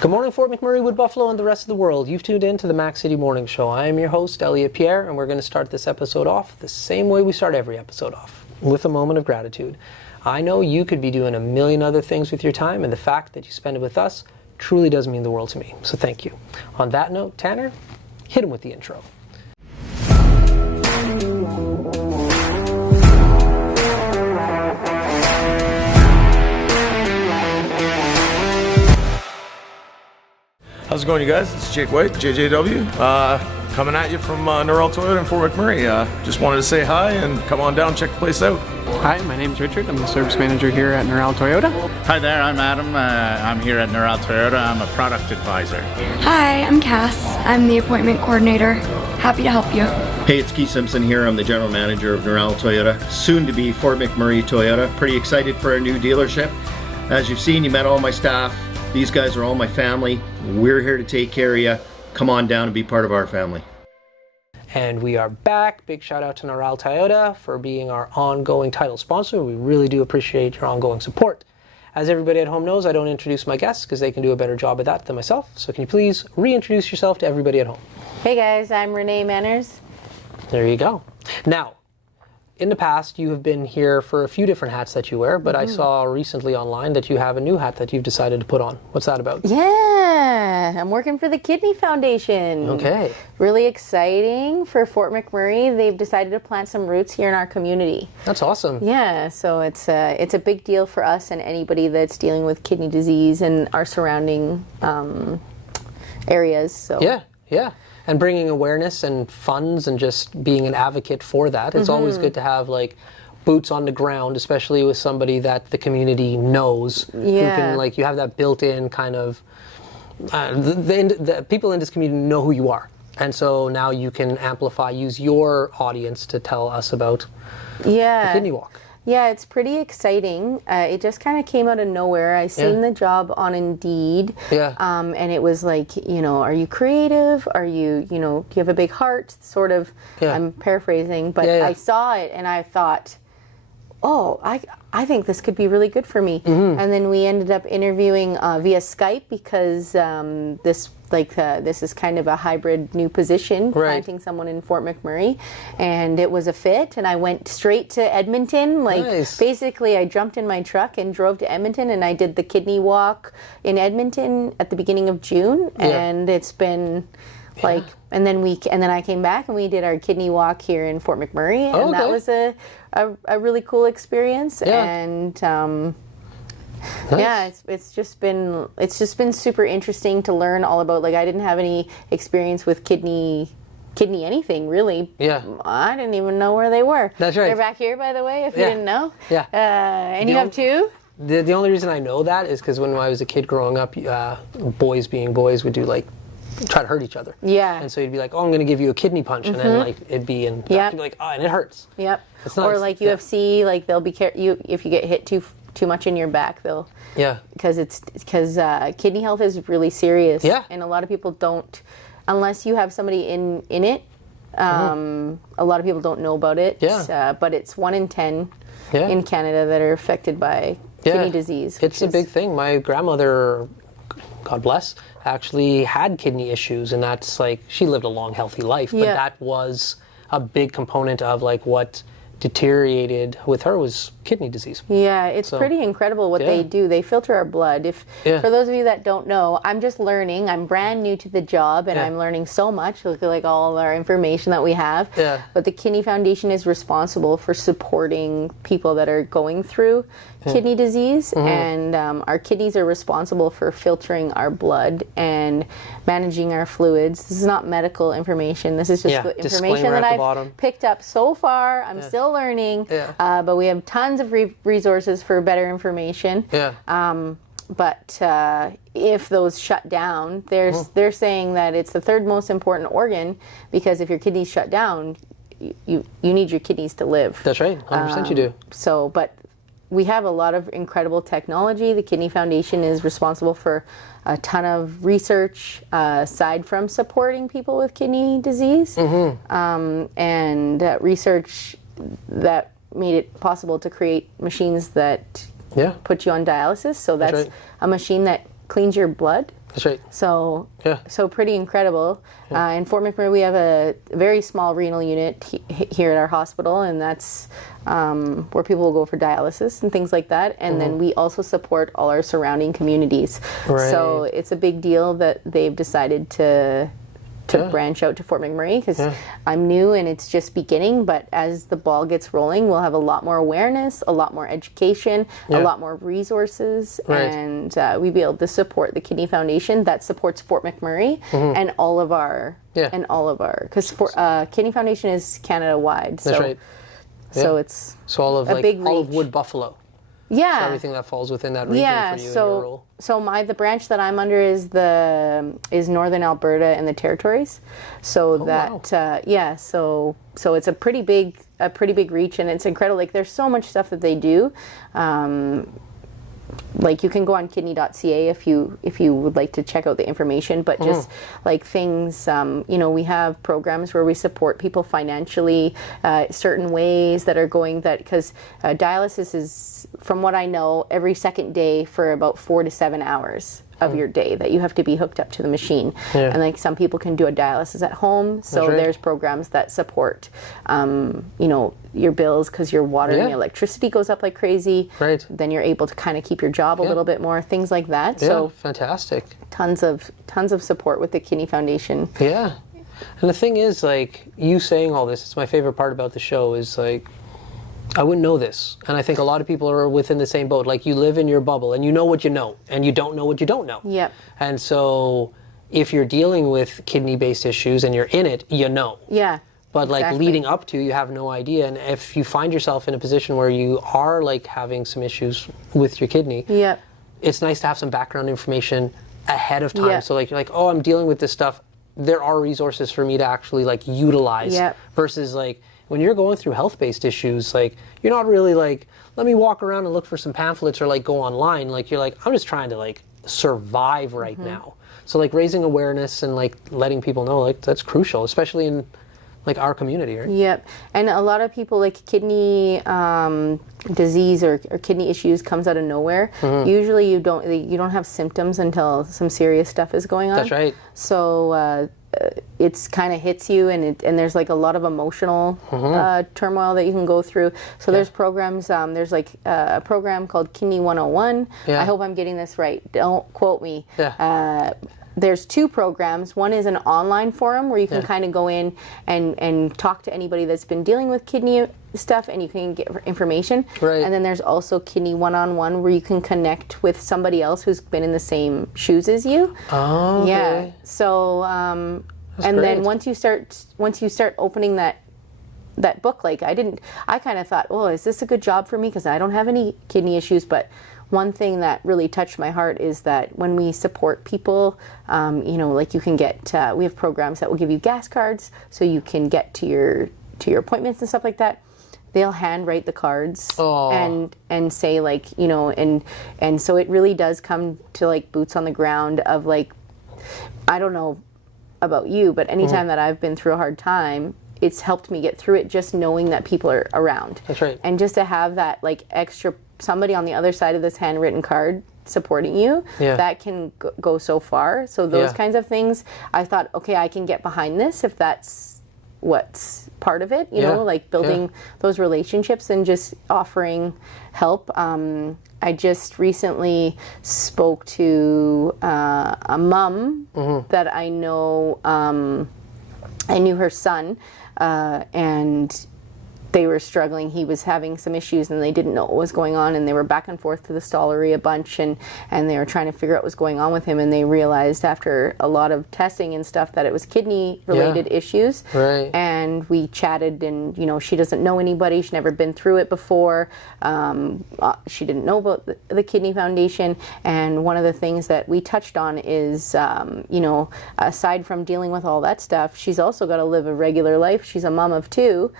Good morning, Fort McMurray, Wood Buffalo, and the rest of the world. You've tuned in to the Mac City Morning Show. I am your host, Elliot Pierre, and we're going to start this episode off the same way we start every episode off, with a moment of gratitude. I know you could be doing a million other things with your time, and the fact that you spend it with us truly does mean the world to me. So thank you. On that note, Tanner, hit him with the intro. How's it going, you guys? It's Jake White, JJW, coming at you from Norrell Toyota in Fort McMurray. Just wanted to say hi and come on down, check the place out. Hi, my name's Richard. I'm the service manager here at Norrell Toyota. Hi there, I'm Adam. I'm here at Norrell Toyota. I'm a product advisor. Hi, I'm Cass. I'm the appointment coordinator. Happy to help you. Hey, it's Keith Simpson here. I'm the general manager of Norrell Toyota, soon to be Fort McMurray Toyota. Pretty excited for our new dealership. As you've seen, you met all my staff. These guys are all my family. We're here to take care of you. Come on down and be part of our family. And we are back. Big shout out to Norrell Toyota for being our ongoing title sponsor. We really do appreciate your ongoing support. As everybody at home knows, I don't introduce my guests because they can do a better job at that than myself. So can you please reintroduce yourself to everybody at home? Hey guys, I'm Rene Manners. There you go. Now, in the past, you have been here for a few different hats that you wear, but I saw recently online that you have a new hat that you've decided to put on. What's that about? Yeah, I'm working for the Kidney Foundation. Okay. Really exciting for Fort McMurray. They've decided to plant some roots here in our community. That's awesome. Yeah, so it's a big deal for us and anybody that's dealing with kidney disease and our surrounding areas. So Yeah. And bringing awareness and funds and just being an advocate for that. It's always good to have like boots on the ground, especially with somebody that the community knows. Yeah. Who can, like, you have that built-in kind of, the people in this community know who you are. And so now you can use your audience to tell us about the Kidney Walk. Yeah, it's pretty exciting. It just kind of came out of nowhere. I seen the job on Indeed. Yeah. And it was like, are you creative? Are you, do you have a big heart? Sort of, I'm paraphrasing, but I saw it and I thought, oh, I think this could be really good for me. And then we ended up interviewing via Skype because this is kind of a hybrid new position, planting someone in Fort McMurray, and it was a fit. And I went straight to Edmonton. Basically, I jumped in my truck and drove to Edmonton, and I did the Kidney Walk in Edmonton at the beginning of June, and it's been and then I came back and we did our Kidney Walk here in Fort McMurray, and that was a really cool experience. And Nice. it's just been super interesting to learn all about. Like, I didn't have any experience with kidney anything really. Yeah. I didn't even know where they were. That's right. They're back here, by the way, if you didn't know. Yeah. And you have two? The only reason I know that is because when I was a kid growing up, boys being boys would do try to hurt each other. Yeah. And so you'd be like, oh, I'm going to give you a kidney punch. And then it'd be in, you'd be like, oh, and it hurts. Yep. It's nice. Or like UFC, they'll be if you get hit too much in your back, they'll, because kidney health is really serious. Yeah. And a lot of people don't, unless you have somebody in it, a lot of people don't know about it. Yeah. But it's 1 in 10 in Canada that are affected by kidney disease. It's a big thing. My grandmother, God bless, actually had kidney issues, and that's she lived a long, healthy life, but that was a big component of what deteriorated with her was kidney disease. Yeah, it's pretty incredible what they do. They filter our blood. For those of you that don't know, I'm just learning. I'm brand new to the job, and I'm learning so much. Look at all our information that we have. Yeah. But the Kidney Foundation is responsible for supporting people that are going through kidney disease, and our kidneys are responsible for filtering our blood and managing our fluids. This is not medical information. This is just the information that I've picked up so far. I'm still learning, but we have tons of resources for better information. But if those shut down, they're saying that it's the third most important organ, because if your kidneys shut down, you need your kidneys to live. That's right, 100% you do. But we have a lot of incredible technology. The Kidney Foundation is responsible for a ton of research aside from supporting people with kidney disease, and research that made it possible to create machines that put you on dialysis. So that's a machine that cleans your blood That's right. So pretty incredible. In Fort McMurray, we have a very small renal unit here at our hospital, and that's where people will go for dialysis and things like that. And then we also support all our surrounding communities. Right. So it's a big deal that they've decided to branch out to Fort McMurray, because I'm new and it's just beginning, but as the ball gets rolling, we'll have a lot more awareness, a lot more education, a lot more resources, and we'll be able to support the Kidney Foundation that supports Fort McMurray and all of our, because Kidney Foundation is Canada-wide. That's right. So it's all of big all of reach. Wood Buffalo. Yeah. So everything that falls within that region for you and your role. So the branch that I'm under is Northern Alberta and the Territories. So so it's a pretty big reach, and it's incredible. Like, there's so much stuff that they do. Like, you can go on kidney.ca if you would like to check out the information, but just like things, we have programs where we support people financially, certain ways that are going, that because dialysis is, from what I know, every second day for about 4 to 7 hours of your day that you have to be hooked up to the machine. And like, some people can do a dialysis at home, so there's programs that support your bills, because your water and your electricity goes up like crazy. Then you're able to kind of keep your job a little bit more, things like that. So fantastic. Tons of support with the Kidney Foundation. And the thing is, like, you saying all this, it's my favorite part about the show, is like, I wouldn't know this. And I think a lot of people are within the same boat. Like, you live in your bubble and you know what you know, and you don't know what you don't know. And so if you're dealing with kidney-based issues and you're in it, you know. But like, leading up to, you have no idea. And if you find yourself in a position where you are like having some issues with your kidney, it's nice to have some background information ahead of time. So like, you're like, oh, I'm dealing with this stuff. There are resources for me to actually like utilize, versus like, when you're going through health-based issues, like, you're not really like, let me walk around and look for some pamphlets or like go online. Like, you're like, I'm just trying to like survive right now. So like, raising awareness and like letting people know, like, that's crucial, especially in like our community, right? And a lot of people, like, kidney disease or kidney issues comes out of nowhere. Usually you don't have symptoms until some serious stuff is going on. That's right. So it's kind of hits you, and there's like a lot of emotional turmoil that you can go through. So there's programs, there's like a program called Kidney 101. I hope I'm getting this right, don't quote me. There's 2 programs. One is an online forum where you can kind of go in and talk to anybody that's been dealing with kidney stuff, and you can get information. And then there's also Kidney 1-on-1, where you can connect with somebody else who's been in the same shoes as you. So and great. Then once you start opening that book, like, I kind of thought, oh, is this a good job for me, because I don't have any kidney issues? But one thing that really touched my heart is that when we support people, like, you can get, we have programs that will give you gas cards so you can get to your appointments and stuff like that. They'll handwrite the cards and say, like, and so it really does come to like boots on the ground of, like, I don't know about you, but anytime that I've been through a hard time, it's helped me get through it, just knowing that people are around. That's right. And just to have that like extra somebody on the other side of this handwritten card supporting you, that can go so far. So those kinds of things, I thought, okay, I can get behind this if that's what's part of it, like building those relationships and just offering help. I just recently spoke to a mom that I know. I knew her son, and they were struggling. He was having some issues and they didn't know what was going on, and they were back and forth to the stollery a bunch, and they were trying to figure out what was going on with him, and they realized after a lot of testing and stuff that it was kidney related issues. And we chatted, and she doesn't know anybody, she's never been through it before. She didn't know about the Kidney Foundation, and one of the things that we touched on is aside from dealing with all that stuff, she's also got to live a regular life. She's a mom of 2.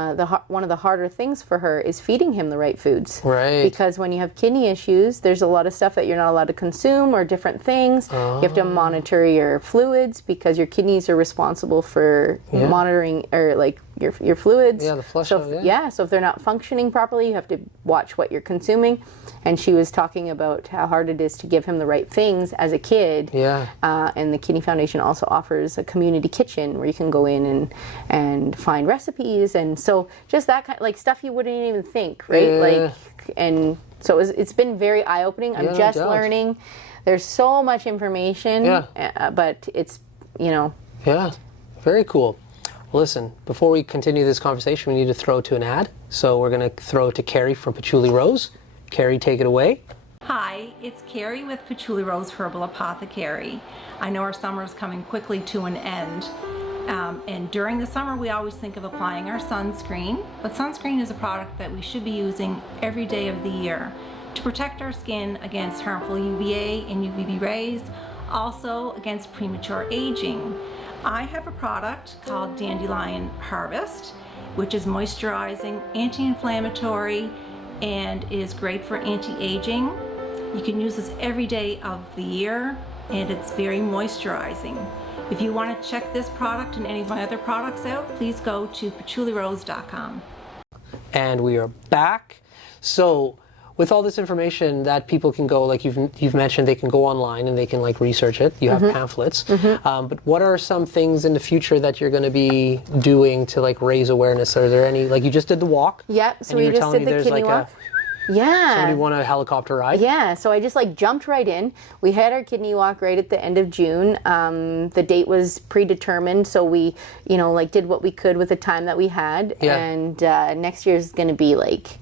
One of the harder things for her is feeding him the right foods. Because when you have kidney issues, there's a lot of stuff that you're not allowed to consume, or different things. You have to monitor your fluids, because your kidneys are responsible for monitoring, or like your fluids. Yeah, the flush so out, yeah. So if they're not functioning properly, you have to watch what you're consuming. And she was talking about how hard it is to give him the right things as a kid. Yeah. And the Kidney Foundation also offers a community kitchen where you can go in and find recipes, and so just that kind of, like, stuff you wouldn't even think, right? Yeah. Like, and so it's been very eye-opening. I'm just learning. There's so much information, but it's, Yeah, very cool. Well, listen, before we continue this conversation, we need to throw to an ad. So we're going to throw to Carrie from Patchouli Rose. Carrie, take it away. Hi, it's Carrie with Patchouli Rose Herbal Apothecary. I know our summer is coming quickly to an end. And during the summer, we always think of applying our sunscreen, but sunscreen is a product that we should be using every day of the year to protect our skin against harmful UVA and UVB rays, also against premature aging. I have a product called Dandelion Harvest, which is moisturizing, anti-inflammatory, and is great for anti-aging. You can use this every day of the year, and it's very moisturizing. If you want to check this product and any of my other products out, please go to patchoulirose.com. And we are back. So with all this information that people can go, like you've mentioned, they can go online and they can like research it. You have pamphlets. But what are some things in the future that you're going to be doing to like raise awareness? Are there any, like you just did the walk? Yep. So we just did the kidney walk. Yeah. Somebody won a helicopter ride? Yeah, so I just like jumped right in. We had our kidney walk right at the end of June. The date was predetermined, so we, like did what we could with the time that we had. Yeah. And next year is going to be like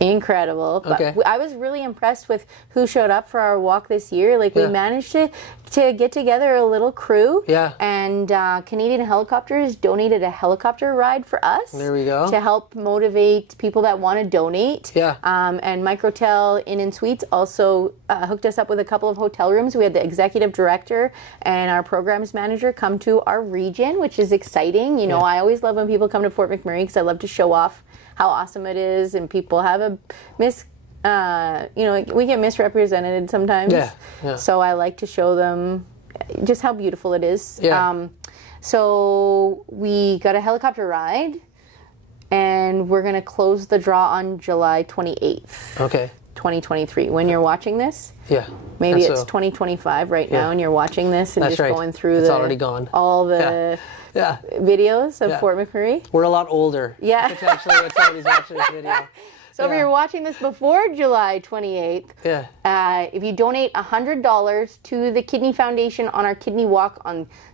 incredible. But I was really impressed with who showed up for our walk this year. Like we managed to get together a little crew. Yeah. And Canadian Helicopters donated a helicopter ride for us. There we go. To help motivate people that want to donate. Yeah. And Microtel Inn and Suites also hooked us up with a couple of hotel rooms. We had the executive director and our programs manager come to our region, which is exciting. I always love when people come to Fort McMurray because I love to show off how awesome it is, and people have a we get misrepresented sometimes. Yeah. So I like to show them just how beautiful it is. Yeah. So we got a helicopter ride, and we're going to close the draw on July 28th. Okay. 2023. When you're watching this, maybe And it's so, 2025 right now, and you're watching this and That's just right. going through It's already gone. all the videos of Fort McMurray. We're a lot older. Yeah. Potentially when somebody's watching this video. So if you're watching this before July 28th, if you donate $100 to the Kidney Foundation on our kidney walk,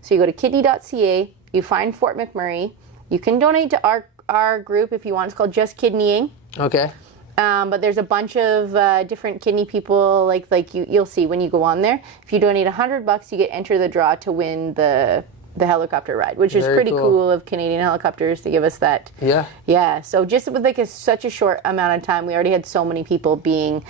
so you go to kidney.ca, you find Fort McMurray, you can donate to our group if you want. It's called Just Kidneying. Okay. But there's a bunch of different kidney people, like you'll see when you go on there. If you donate $100, you get enter the draw to win the helicopter ride, which is pretty cool of Canadian Helicopters to give us that. Yeah. So just with such a short amount of time, we already had so many people being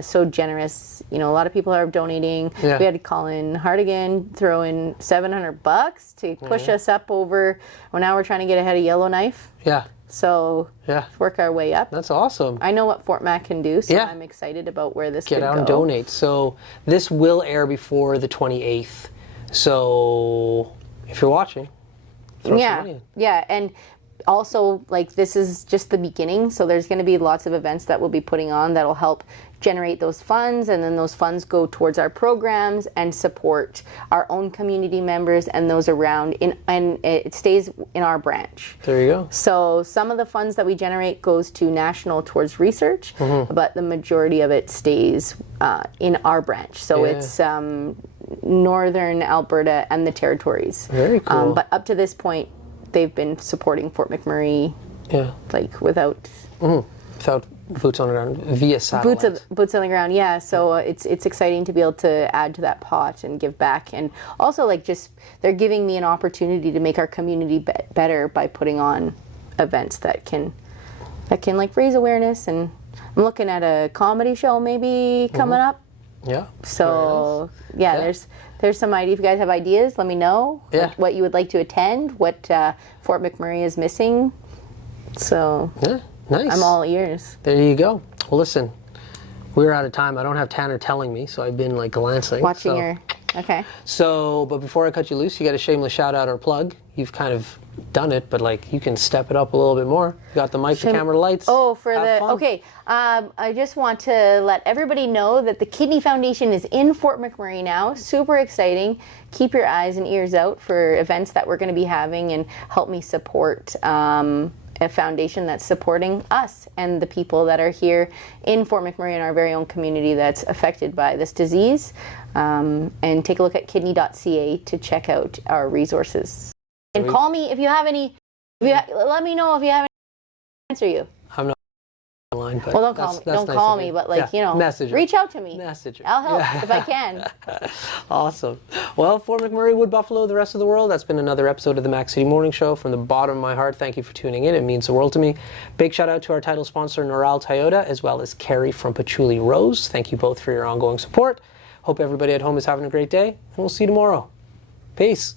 so generous. A lot of people are donating. Yeah. We had Colin Hardigan throw in $700 to push us up over. Well, now we're trying to get ahead of Yellowknife. Yeah. So work our way up. That's awesome. I know what Fort Mac can do, so I'm excited about where this could go. Get out and donate. So this will air before the 28th. So if you're watching, throw some money in. Yeah, and also, like, this is just the beginning, so there's going to be lots of events that we'll be putting on that'll help generate those funds, and then those funds go towards our programs and support our own community members and those around, and it stays in our branch. There you go. So some of the funds that we generate goes to national towards research, but the majority of it stays in our branch. So it's Northern Alberta and the territories. Very cool. But up to this point, they've been supporting Fort McMurray, like without boots on the ground via satellite. Boots on the ground. Yeah. So it's exciting to be able to add to that pot and give back, and also like just they're giving me an opportunity to make our community better by putting on events that can like raise awareness. And I'm looking at a comedy show maybe coming up. Yeah. So there's some idea. If you guys have ideas, let me know what you would like to attend, what Fort McMurray is missing. So nice. I'm all ears. There you go. Well, listen, we're out of time. I don't have Tanner telling me, so I've been like glancing. Watching your Okay. So, but before I cut you loose, you got a shameless shout out or plug. You've kind of done it, but like you can step it up a little bit more. You got the mic, the camera, the lights. Oh, for Have the fun. okay. I just want to let everybody know that the Kidney Foundation is in Fort McMurray now. Super exciting. Keep your eyes and ears out for events that we're going to be having, and help me support a foundation that's supporting us and the people that are here in Fort McMurray in our very own community that's affected by this disease. And take a look at kidney.ca to check out our resources. And call me if you have any. Let me know if you have any. Answer you. I'm not online, but Well, don't call me. Don't nice call of me, you. but like message her. reach out to me. Message her. I'll help if I can. Awesome. Well, Fort McMurray, Wood Buffalo, the rest of the world, that's been another episode of the Mac City Morning Show. From the bottom of my heart, thank you for tuning in. It means the world to me. Big shout out to our title sponsor, Noral Toyota, as well as Carrie from Patchouli Rose. Thank you both for your ongoing support. Hope everybody at home is having a great day, and we'll see you tomorrow. Peace.